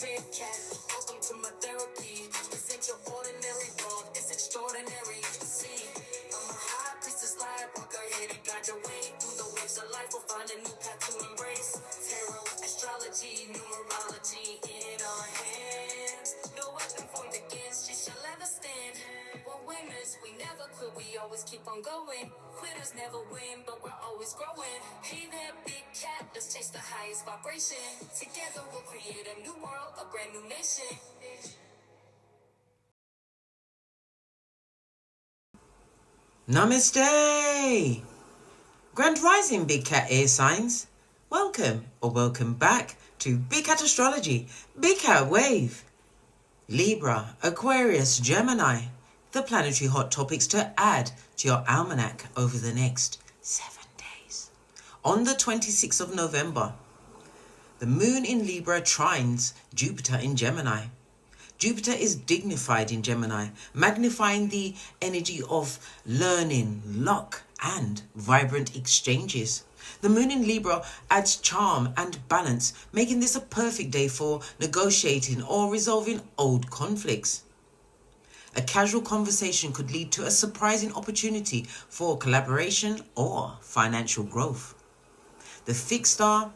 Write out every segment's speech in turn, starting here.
big cat. Welcome to my therapy. This ain't your ordinary world, it's extraordinary. See, I'm a high priestess, light walker, here to guide your way through the waves of life. We'll find a new path to embrace. Tarot, astrology, numerology in our hands. No weapon formed against you shall ever stand. We're winners, we never quit, we always keep on going. Quitters never win, but we're always growing. Hey there, big cat, let's chase the highest vibration. Together we'll create a new world, a brand new nation. Namaste! Grand Rising Big Cat Air Signs. Welcome or welcome back to Big Cat Astrology, Big Cat Wave. Libra, Aquarius, Gemini. The planetary hot topics to add to your almanac over the next 7 days. On the 26th of November, the moon in Libra trines Jupiter in Gemini. Jupiter is dignified in Gemini, magnifying the energy of learning, luck, and vibrant exchanges. The moon in Libra adds charm and balance, making this a perfect day for negotiating or resolving old conflicts. A casual conversation could lead to a surprising opportunity for collaboration or financial growth. The fixed star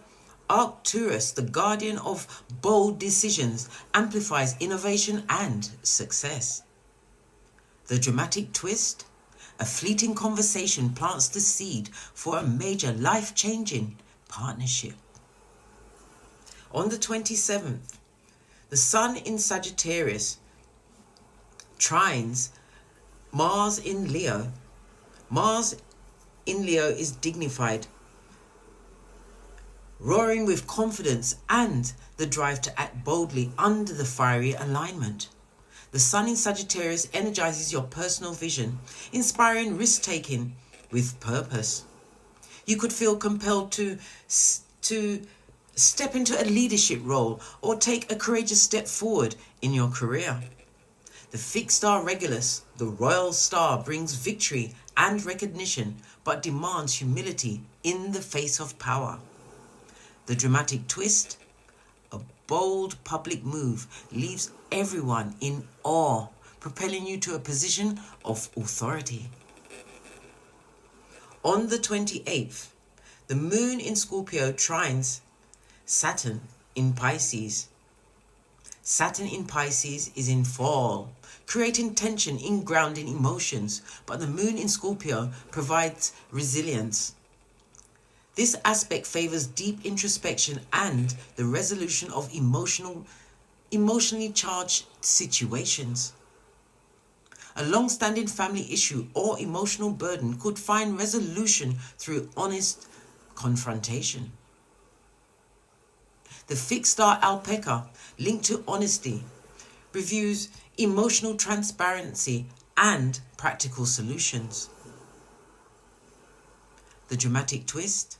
Arcturus, the guardian of bold decisions, amplifies innovation and success. The dramatic twist, a fleeting conversation plants the seed for a major life-changing partnership. On the 27th, the sun in Sagittarius trines Mars in Leo. Mars in Leo is dignified, roaring with confidence and the drive to act boldly under the fiery alignment. The sun in Sagittarius energizes your personal vision, inspiring risk-taking with purpose. You could feel compelled to step into a leadership role or take a courageous step forward in your career. The fixed star Regulus, the royal star, brings victory and recognition, but demands humility in the face of power. The dramatic twist, a bold public move, leaves everyone in awe, propelling you to a position of authority. On the 28th, the moon in Scorpio trines Saturn in Pisces. Saturn in Pisces is in fall, creating tension in grounding emotions, but the moon in Scorpio provides resilience. This aspect favors deep introspection and the resolution of emotionally charged situations. A long-standing family issue or emotional burden could find resolution through honest confrontation. The fixed star Alpaca, linked to honesty, reviews emotional transparency and practical solutions. The dramatic twist,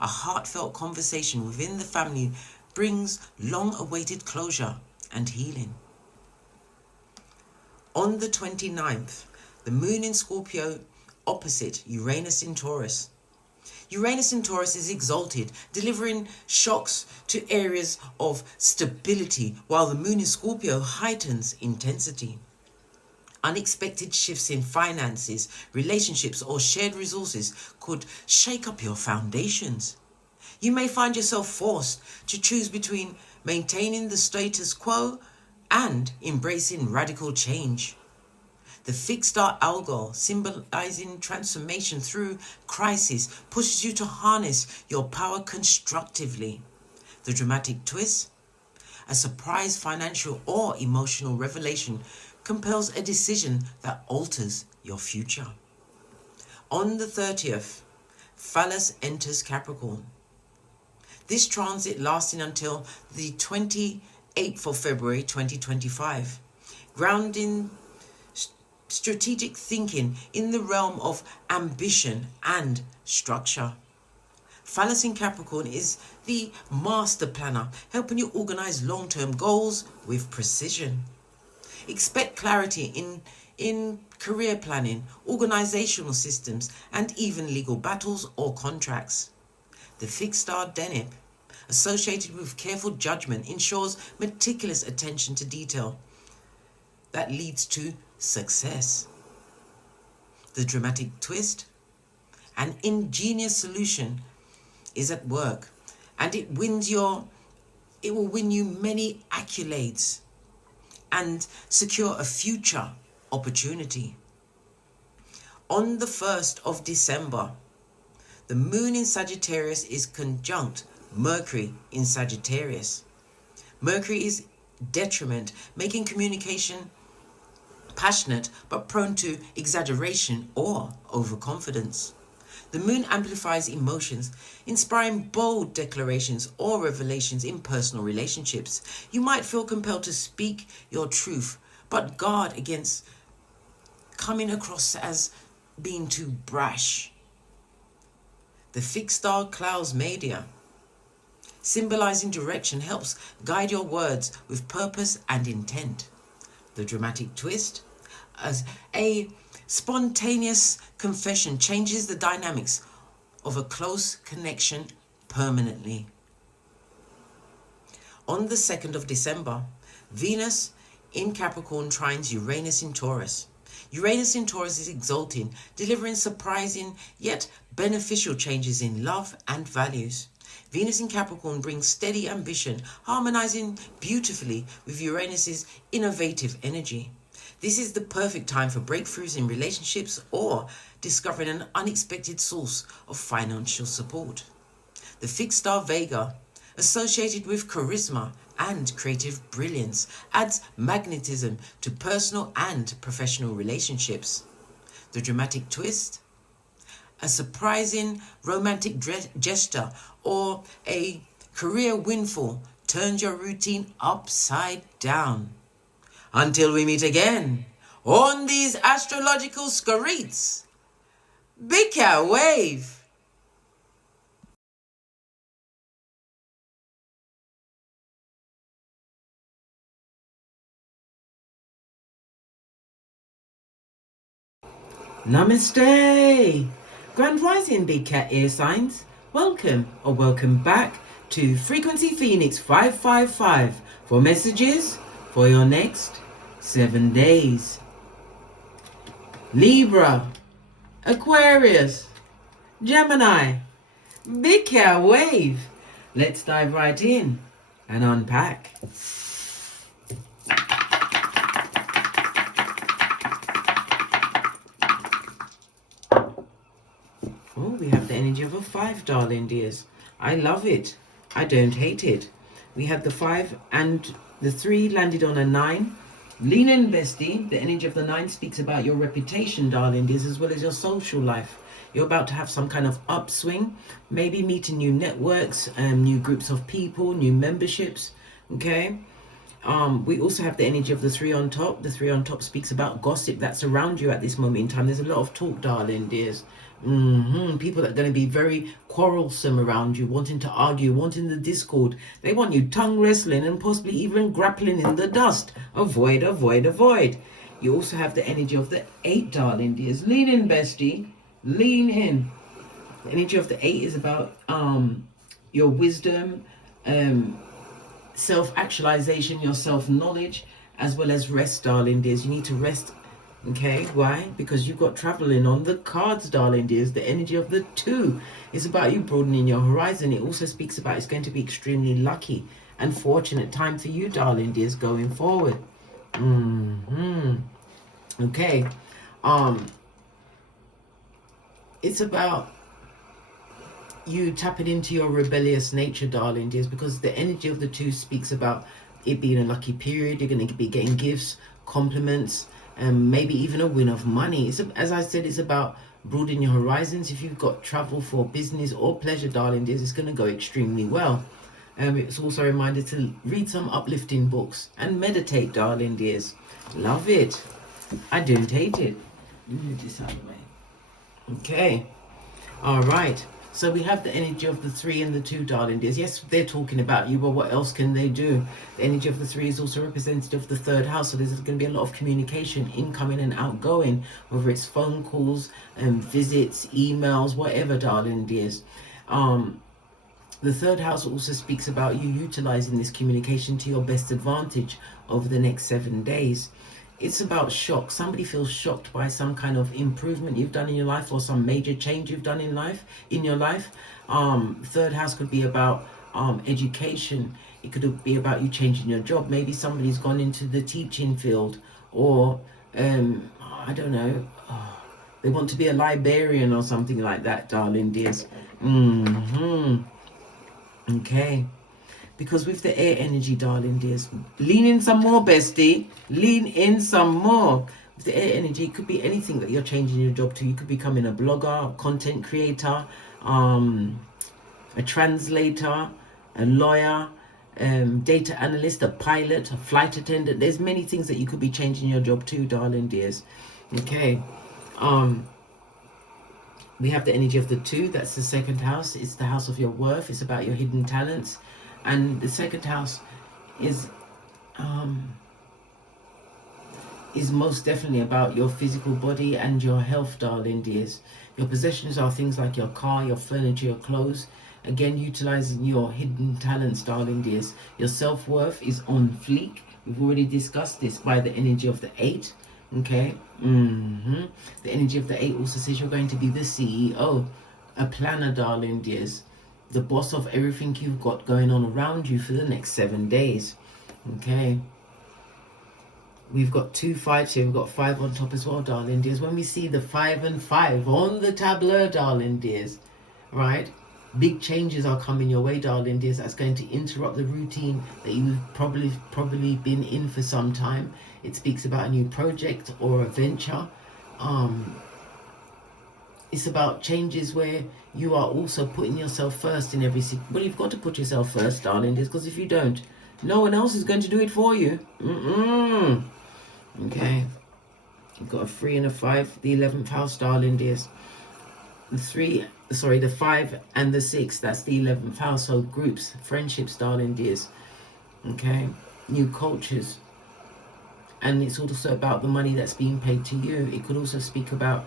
a heartfelt conversation within the family, brings long-awaited closure and healing. On the 29th, the moon in Scorpio opposite Uranus in Taurus. Uranus in Taurus is exalted, delivering shocks to areas of stability, while the moon in Scorpio heightens intensity. Unexpected shifts in finances, relationships, or shared resources could shake up your foundations. You may find yourself forced to choose between maintaining the status quo and embracing radical change. The fixed star Algol, symbolizing transformation through crisis, pushes you to harness your power constructively. The dramatic twist, a surprise financial or emotional revelation, compels a decision that alters your future. On the 30th, Phallus enters Capricorn. This transit lasting until the 28th of February 2025, grounding strategic thinking in the realm of ambition and structure. Phallus in Capricorn is the master planner, helping you organize long-term goals with precision. Expect clarity in career planning, organizational systems, and even legal battles or contracts. The fixed star Deneb, associated with careful judgment, ensures meticulous attention to detail that leads to success. The dramatic twist, an ingenious solution is at work, and it will win you many accolades and secure a future opportunity. On the 1st of December, the moon in Sagittarius is conjunct Mercury in Sagittarius. Mercury is detriment, making communication passionate but prone to exaggeration or overconfidence. The moon amplifies emotions, inspiring bold declarations or revelations in personal relationships. You might feel compelled to speak your truth, but guard against coming across as being too brash. The fixed star clouds media, symbolizing direction, helps guide your words with purpose and intent. The dramatic twist, as a spontaneous confession changes the dynamics of a close connection permanently. On the 2nd of December, Venus in Capricorn trines Uranus in Taurus. Uranus in Taurus is exalting, delivering surprising yet beneficial changes in love and values. Venus in Capricorn brings steady ambition, harmonizing beautifully with Uranus's innovative energy. This is the perfect time for breakthroughs in relationships or discovering an unexpected source of financial support. The fixed star Vega, associated with charisma and creative brilliance, adds magnetism to personal and professional relationships. The dramatic twist, a surprising romantic gesture or a career windfall turns your routine upside down. Until we meet again on these astrological screeds, big cat wave. Namaste! Grand Rising Big Cat Air Signs. Welcome or welcome back to Frequency Phoenix 555 for messages for your next 7 days. Libra, Aquarius, Gemini, Big Cat Wave. Let's dive right in and unpack. Oh, we have the energy of a 5, darling dears. I love it. I don't hate it. We had the 5 and the 3 landed on a 9. Lean in, bestie. The energy of the 9 speaks about your reputation, darling dears, as well as your social life. You're about to have some kind of upswing, maybe meeting new networks, new groups of people, new memberships. Okay. We also have the energy of the 3 on top. The 3 on top speaks about gossip that's around you at this moment in time. There's a lot of talk, darling dears. People that are going to be very quarrelsome around you, wanting to argue, wanting the discord. They want you tongue wrestling and possibly even grappling in the dust. Avoid, avoid, avoid. You also have the energy of the 8, darling dears. Lean in, bestie. Lean in. The energy of the 8 is about your wisdom, self-actualization, your self-knowledge, as well as rest, darling dears. You need to rest. Okay, why? Because you've got traveling on the cards, darling dears. The energy of the 2 is about you broadening your horizon. It also speaks about it's going to be extremely lucky and fortunate time for you, darling dears, going forward. Okay. It's about you tapping into your rebellious nature, darling dears, because the energy of the 2 speaks about it being a lucky period. You're going to be getting gifts, compliments, and maybe even a win of money. As I said, it's about broadening your horizons. If you've got travel for business or pleasure, darling dears, it's going to go extremely well. It's also a reminder to read some uplifting books and meditate, darling dears. Love it. I don't hate it. Move this out of the way. Okay. All right. So we have the energy of the 3 and the 2, darling dears. Yes, they're talking about you, but what else can they do? The energy of the 3 is also representative of the 3rd house, so there's going to be a lot of communication, incoming and outgoing, whether it's phone calls, visits, emails, whatever, darling dears. The third house also speaks about you utilizing this communication to your best advantage over the next 7 days. It's about shock. Somebody feels shocked by some kind of improvement you've done in your life, or some major change you've done in your life. Third house could be about education. It could be about you changing your job. Maybe somebody's gone into the teaching field, or I don't know, they want to be a librarian or something like that, darling dears. Okay, because with the air energy, darling dears, lean in some more, bestie. Lean in some more. With the air energy, it could be anything that you're changing your job to. You could be becoming a blogger, content creator, a translator, a lawyer, data analyst, a pilot, a flight attendant. There's many things that you could be changing your job to, darling dears. Okay. We have the energy of the 2. That's the second house. It's the house of your worth. It's about your hidden talents. And the second house is most definitely about your physical body and your health, darling dears. Your possessions are things like your car, your furniture, your clothes. Again, utilizing your hidden talents, darling dears. Your self-worth is on fleek. We've already discussed this by the energy of the 8. Okay. The energy of the 8 also says you're going to be the CEO, a planner, darling dears, the boss of everything you've got going on around you for the next 7 days. Okay. We've got 2 5s here. We've got 5 on top as well, darling dears. When we see the 5 and 5 on the tableau, darling dears, right? Big changes are coming your way, darling dears. That's going to interrupt the routine that you've probably been in for some time. It speaks about a new project or a venture. It's about changes where you are also putting yourself first in every well, you've got to put yourself first, darling dears, because if you don't, no one else is going to do it for you. Okay. You've got a 3 and a 5, the 11th house, darling dears. The 5 and the 6, that's the 11th house. So groups, friendships, darling dears. Okay. New cultures. And it's also about the money that's being paid to you. It could also speak about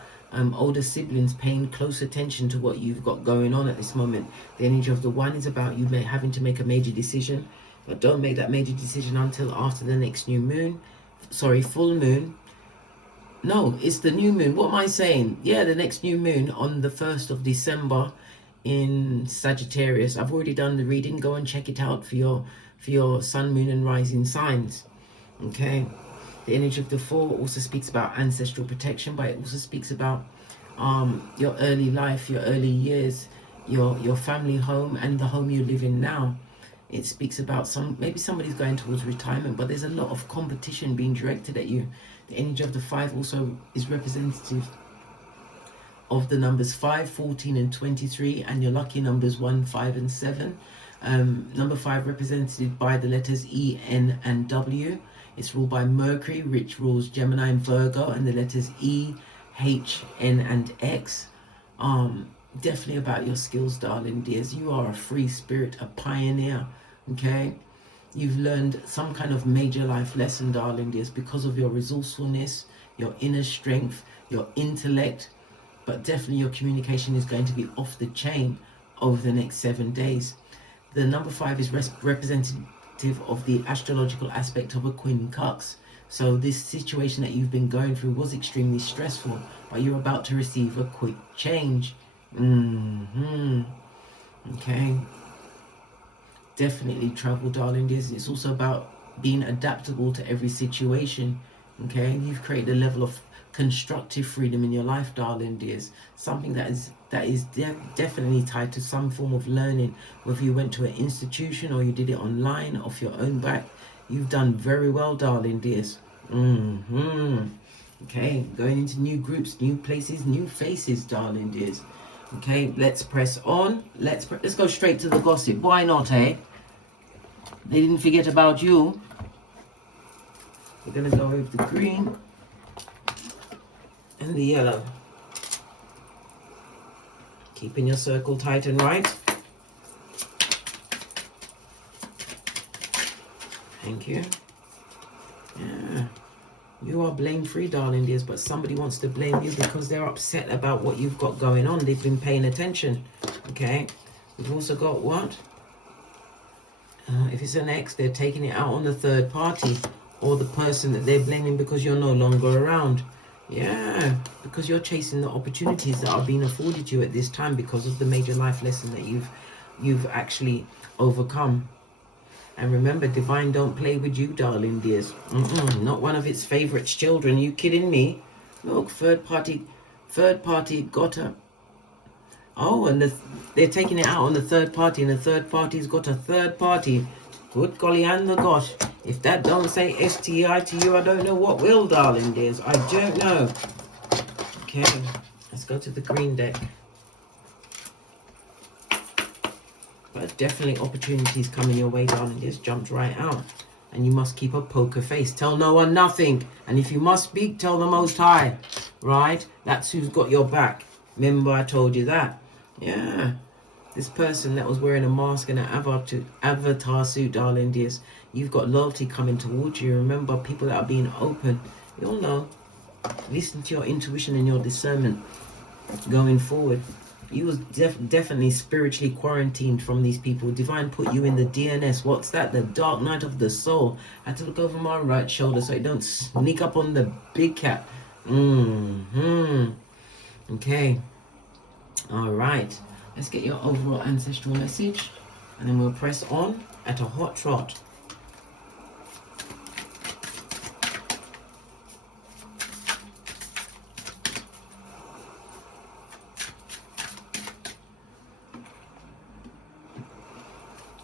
older siblings paying close attention to what you've got going on at this moment. The energy of the 1 is about you having to make a major decision. But don't make that major decision until after the next new moon. Sorry, full moon. No, it's the new moon. What am I saying? Yeah, the next new moon on the 1st of December in Sagittarius. I've already done the reading. Go and check it out for your sun, moon and rising signs. Okay. The energy of the 4 also speaks about ancestral protection, but it also speaks about your early life, your early years, your family home and the home you live in now. It speaks about maybe somebody's going towards retirement, but there's a lot of competition being directed at you. The energy of the 5 also is representative of the numbers 5, 14 and 23, and your lucky numbers 1, 5 and 7. Number 5 represented by the letters E, N and W. It's ruled by Mercury, which rules Gemini and Virgo, and the letters E, H, N and X. Definitely about your skills, darling dears. You are a free spirit, a pioneer. Okay. You've learned some kind of major life lesson, darling dears, because of your resourcefulness, your inner strength, your intellect. But definitely your communication is going to be off the chain over the next 7 days. The number 5 is representative of the astrological aspect of a quincux. So this situation that you've been going through was extremely stressful, but you're about to receive a quick change. Okay. Definitely travel, darling dears. It's also about being adaptable to every situation. Okay. You've created a level of constructive freedom in your life, darling dears. Something that is definitely tied to some form of learning, whether you went to an institution or you did it online off your own back. You've done very well, darling dears. Okay, going into new groups, new places, new faces, darling dears. Okay, let's press on. Let's go straight to the gossip. Why not, eh? They didn't forget about you. We're gonna go with the green and the yellow. Keeping your circle tight and right. Thank you. Yeah. You are blame-free, darling dears, but somebody wants to blame you because they're upset about what you've got going on. They've been paying attention. Okay? We've also got what? If it's an ex, they're taking it out on the third party or the person that they're blaming because you're no longer around. Yeah, because you're chasing the opportunities that are being afforded you at this time because of the major life lesson that you've actually overcome. And remember, divine don't play with you, darling dears. Not one of its favorites children. You kidding me? Look, third party got a... Oh, and they're taking it out on the third party, and the third party's got a third party. Good golly and the gosh. If that don't say STI to you, I don't know what will, darling dears. I don't know. Okay, let's go to the green deck. But definitely opportunities coming your way, darling dears. Jumped right out. And you must keep a poker face. Tell no one nothing. And if you must speak, tell the Most High. Right? That's who's got your back. Remember I told you that. Yeah. This person that was wearing a mask and an avatar suit, darling dears. You've got loyalty coming towards you. Remember, people that are being open. You'll know. Listen to your intuition and your discernment going forward. You was definitely spiritually quarantined from these people. Divine put you in the DNS. What's that? The dark night of the soul. I had to look over my right shoulder so it don't sneak up on the big cat. Okay. All right. Let's get your overall ancestral message. And then we'll press on at a hot trot.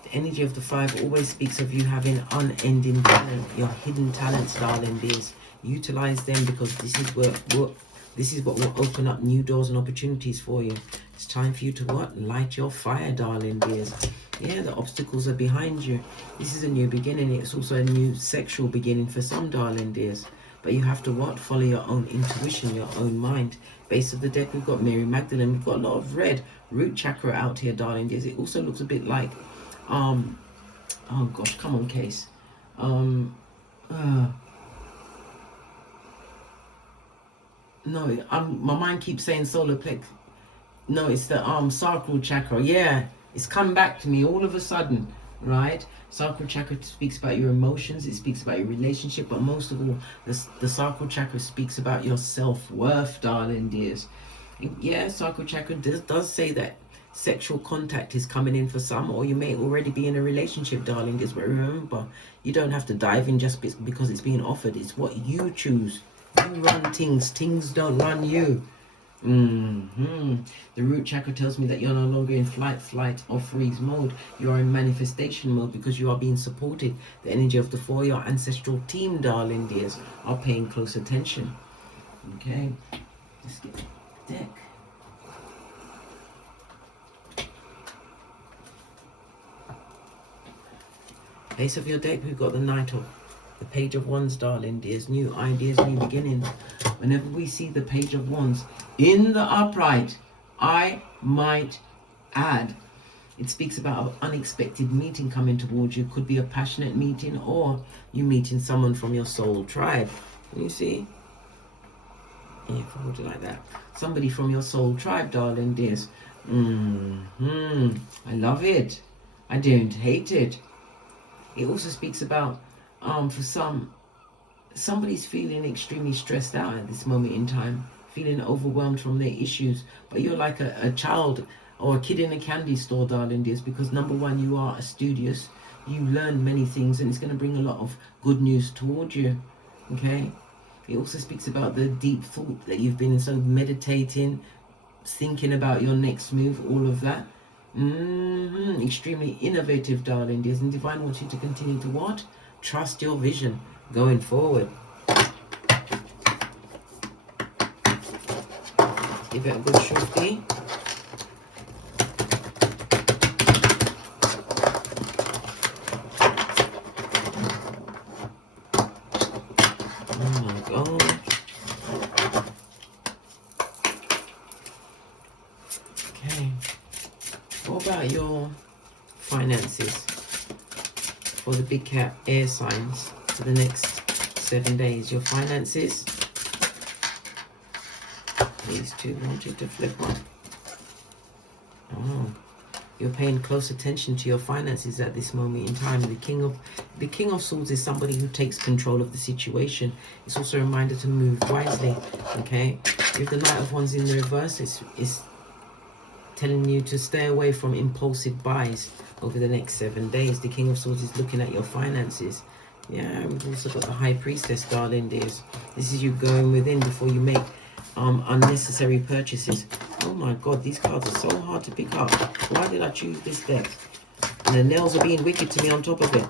The energy of the 5 always speaks of you having unending talent, your hidden talents, darling dears. Utilize them because this is what will open up new doors and opportunities for you. It's time for you to what? Light your fire, darling dears. Yeah, the obstacles are behind you. This is a new beginning. It's also a new sexual beginning for some, darling dears. But you have to what? Follow your own intuition, your own mind. Base of the deck, we've got Mary Magdalene. We've got a lot of red root chakra out here, darling dears. It also looks a bit like oh gosh, come on, Case. No, my mind keeps saying solar plex. No, it's the sacral chakra. Yeah, it's come back to me all of a sudden, right? Sacral chakra speaks about your emotions. It speaks about your relationship, but most of all, the sacral chakra speaks about your self-worth, darling dears. Yeah, sacral chakra does say that sexual contact is coming in for some, or you may already be in a relationship, darling dears. But remember, you don't have to dive in just because it's being offered. It's what you choose. You run things don't run you. The root chakra tells me that you're no longer in flight or freeze mode. You are in manifestation mode because you are being supported. The energy of the 4, your ancestral team, darling dears, are paying close attention. Okay, let's get the deck. Base of your deck, we've got the Knight of the Page of Wands, darling dears. New ideas, new beginnings. Whenever we see the Page of Wands in the upright, I might add, it speaks about an unexpected meeting coming towards you. Could be a passionate meeting, or you meeting someone from your soul tribe. Can you see? Yeah, if I hold it like that. Somebody from your soul tribe, darling dears. I love it. I don't hate it. It also speaks about, for somebody's feeling extremely stressed out at this moment in time, feeling overwhelmed from their issues, but you're like a child or a kid in a candy store, darling dears, because number one, you are a studious, you learn many things, and it's going to bring a lot of good news towards you. Okay, it also speaks about the deep thought that you've been in, so meditating, thinking about your next move, all of that. Extremely innovative, darling dears, and divine wants you to continue to what? Trust your vision going forward. Give it a good shorty. Oh my God. Okay. What about your finances for the big cat air signs for the next 7 days? Your finances. These two wanted to flip on. Oh, You're paying close attention to your finances at this moment in time. The King of Swords is somebody who takes control of the situation. It's also a reminder to move wisely. Okay, if the Knight of Wands in the reverse, it's telling you to stay away from impulsive buys over the next 7 days. The King of Swords is looking at your finances. Yeah, we've also got the High Priestess, darling dears. This is you going within before you make unnecessary purchases. Oh my God, these cards are so hard to pick up. Why did I choose this deck? And the nails are being wicked to me on top of it.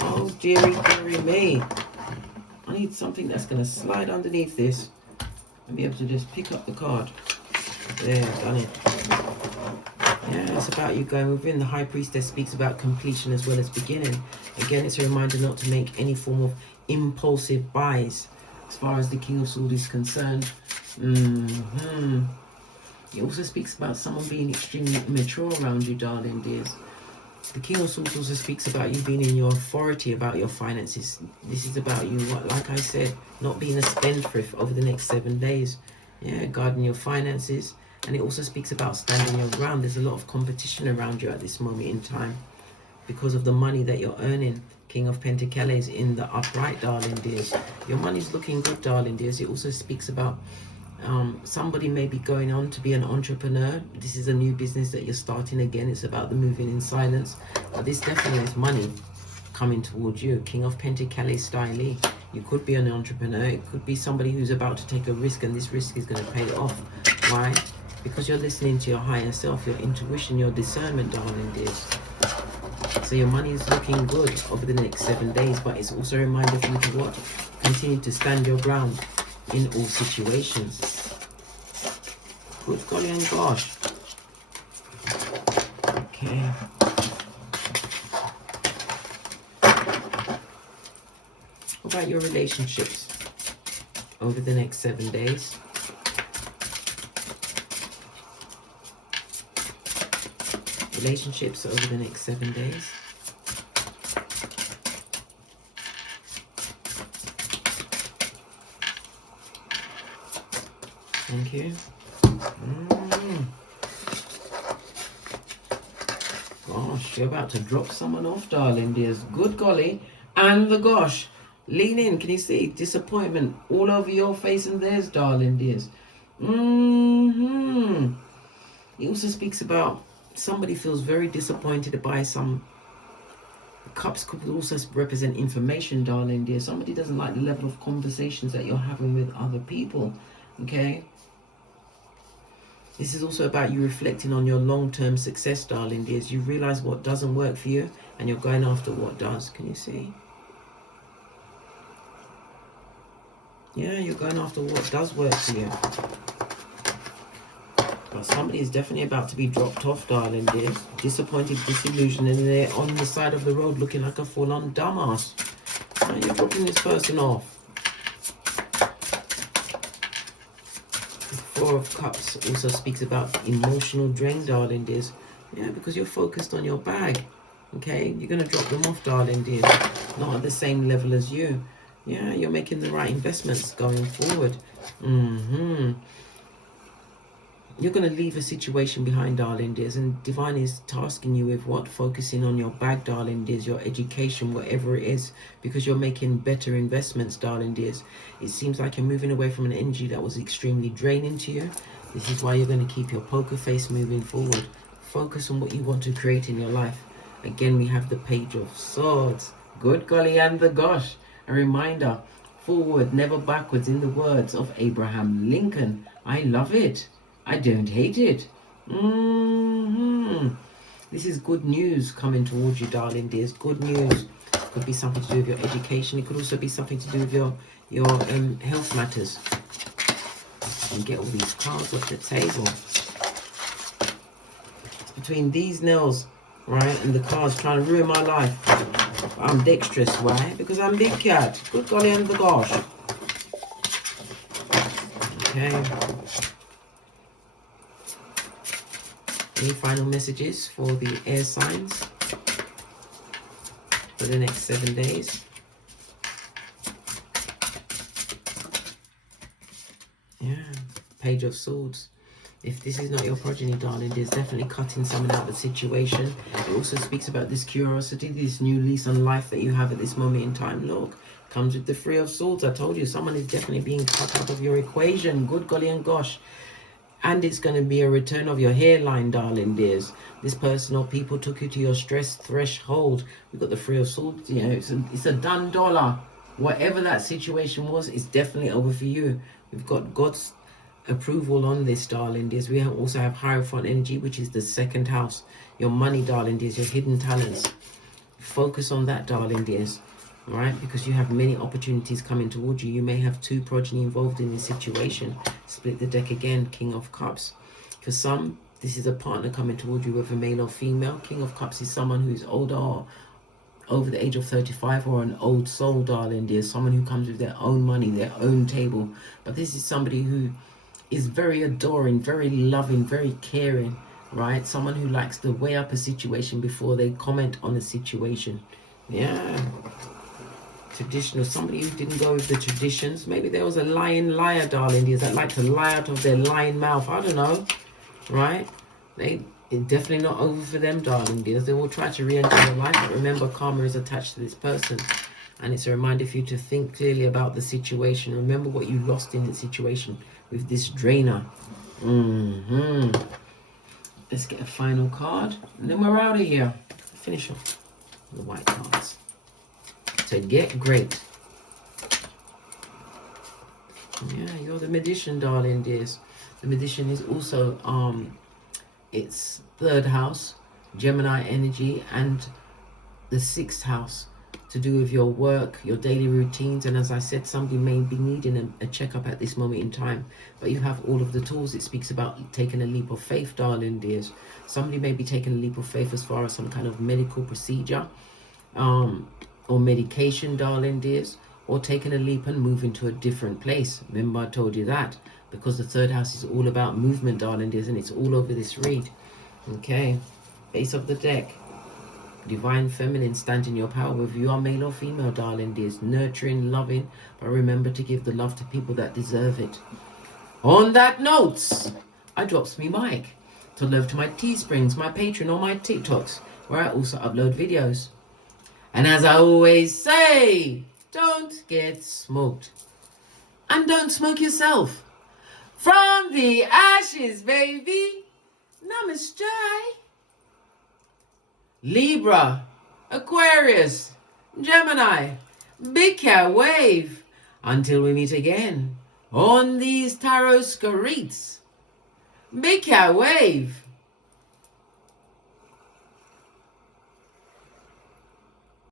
Oh dearie, dearie me. I need something that's going to slide underneath this and be able to just pick up the card. There, done it. Yeah, it's about you going within. The High Priestess speaks about completion as well as beginning. Again, it's a reminder not to make any form of impulsive buys as far as the King of Swords is concerned. It also speaks about someone being extremely immature around you, darling dears. The King of Swords also speaks about you being in your authority about your finances. This is about you, like I said, not being a spendthrift over the next 7 days. Yeah, guarding your finances. And it also speaks about standing your ground. There's a lot of competition around you at this moment in time because of the money that you're earning. King of Pentacles in the upright, darling dears. Your money's looking good, darling dears. It also speaks about somebody may be going on to be an entrepreneur. This is a new business that you're starting again. It's about the moving in silence. But this definitely is money coming towards you. King of Pentacles style. You could be an entrepreneur. It could be somebody who's about to take a risk, and this risk is going to pay off. Why? Because you're listening to your higher self, your intuition, your discernment, darling dears. So your money is looking good over the next 7 days, but it's also a reminder for you to what? Continue to stand your ground in all situations. Good golly and gosh. Okay. What about your relationships over the next 7 days? Relationships over the next 7 days. Thank you. Gosh, you're about to drop someone off, darling dears. Good golly. And the gosh. Lean in. Can you see? Disappointment all over your face and theirs, darling dears. He also speaks about somebody feels very disappointed by some. Cups could also represent information, darling dear. Somebody doesn't like the level of conversations that you're having with other people. Okay? This is also about you reflecting on your long-term success, darling dears. You realize what doesn't work for you and you're going after what does. Can you see? Yeah, you're going after what does work for you. But somebody is definitely about to be dropped off, darling dear. Disappointed, disillusioned, and they're on the side of the road looking like a full-on dumbass. Why are you dropping this person off? The Four of Cups also speaks about emotional drain, darling dears. Yeah, because you're focused on your bag. Okay, you're going to drop them off, darling dears. Not at the same level as you. Yeah, you're making the right investments going forward. You're going to leave a situation behind, darling dears, and Divine is tasking you with what? Focusing on your bag, darling dears, your education, whatever it is, because you're making better investments, darling dears. It seems like you're moving away from an energy that was extremely draining to you. This is why you're going to keep your poker face moving forward. Focus on what you want to create in your life. Again, we have the Page of Swords. Good golly and the gosh. A reminder, forward, never backwards, in the words of Abraham Lincoln. I love it. I don't hate it. This is good news coming towards you, darling dears. Good news. Could be something to do with your education. It could also be something to do with your health matters. And get all these cards off the table. It's between these nails, right, and the cards trying to ruin my life. I'm dexterous. Why? Because I'm big cat. Good golly and the gosh. Okay. Any final messages for the air signs for the next 7 days? Yeah, Page of Swords. If this is not your progeny, darling, there's definitely cutting someone out of the situation. It also speaks about this curiosity, this new lease on life that you have at this moment in time. Look, comes with the Three of Swords. I told you, someone is definitely being cut out of your equation. Good golly and gosh. And it's going to be a return of your hairline, darling dears. This person or people took you to your stress threshold. We've got the Three of Swords. You know, it's a done dollar. Whatever that situation was, it's definitely over for you. We've got God's approval on this, darling dears. We also have Hierophant energy, which is the second house. Your money, darling dears, your hidden talents. Focus on that, darling dears. All right, because you have many opportunities coming towards you. You may have two progeny involved in this situation. Split the deck again, King of Cups. For some, this is a partner coming towards you, whether male or female. King of Cups is someone who is older or over the age of 35, or an old soul, darling dear. Someone who comes with their own money, their own table. But this is somebody who is very adoring, very loving, very caring, right? Someone who likes to weigh up a situation before they comment on a situation. Yeah. Traditional, somebody who didn't go with the traditions. Maybe there was a lying liar, darling dears, that like to lie out of their lying mouth. I don't know, right? It's definitely not over for them, darling dears. They will try to re-enter your life, but remember, karma is attached to this person. And it's a reminder for you to think clearly about the situation. Remember what you lost in the situation with this drainer. Let's get a final card, and then we're out of here. Finish off the white cards. To get great. Yeah, you're the magician, darling dears. The magician is also it's third house, Gemini energy, and the sixth house, to do with your work, your daily routines. And as I said, somebody may be needing a checkup at this moment in time, but you have all of the tools. It speaks about taking a leap of faith, darling dears. Somebody may be taking a leap of faith as far as some kind of medical procedure, or medication, darling dears, or taking a leap and moving to a different place. Remember, I told you that, because the third house is all about movement, darling dears, and it's all over this read. Okay, base of the deck, divine feminine, stand in your power, whether you are male or female, darling dears, nurturing, loving, but remember to give the love to people that deserve it. On that note, I drops me mic to love to my Teesprings, my Patreon, or my TikToks, where I also upload videos. And as I always say, don't get smoked. And don't smoke yourself. From the ashes, baby. Namaste. Libra, Aquarius, Gemini, big cat wave. Until we meet again on these tarot streets. Big cat wave.